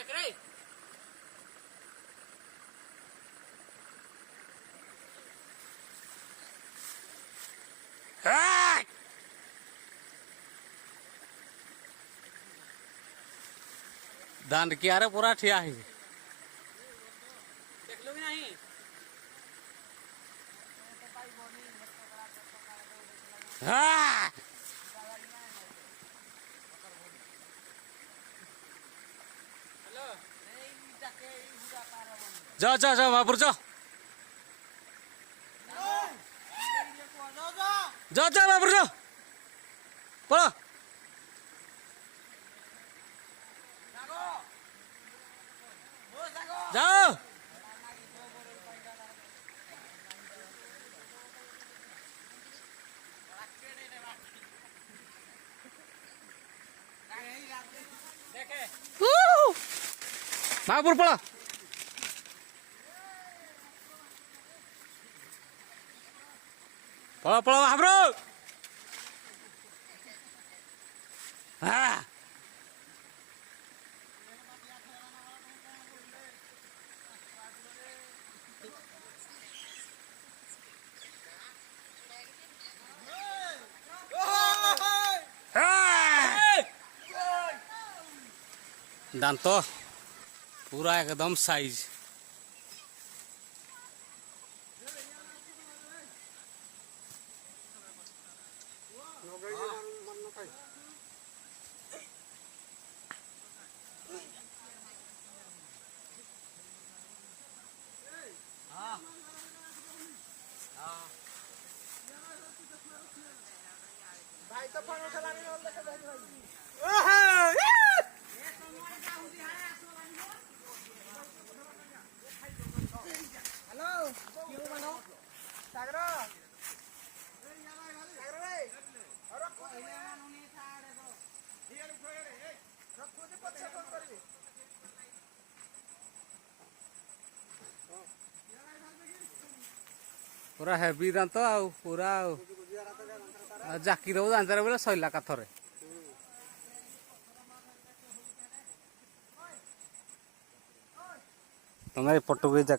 देख रे दांड किया रे पूरा ठिया है देख लो नहीं हाँ हेलो जा जा जा महापुर जा जा जा महापुर जा पड़ा जाओ देखे महापुर पड़ा पड़ा पड़ा महापुर हाँ दांत पूरा एकदम साइज भाई तो फोन उठा लाने वाला देखे भाई हेलो क्यों बनो सागर सागर रे और खुद में उन्हीं साड़े को ये रुको रे खुद पछे फोन करबी पूरा हेवी दांत आउ पूरा जाकी दब दांतर बोले सैला काथरे तुम्हारे पटुक जाका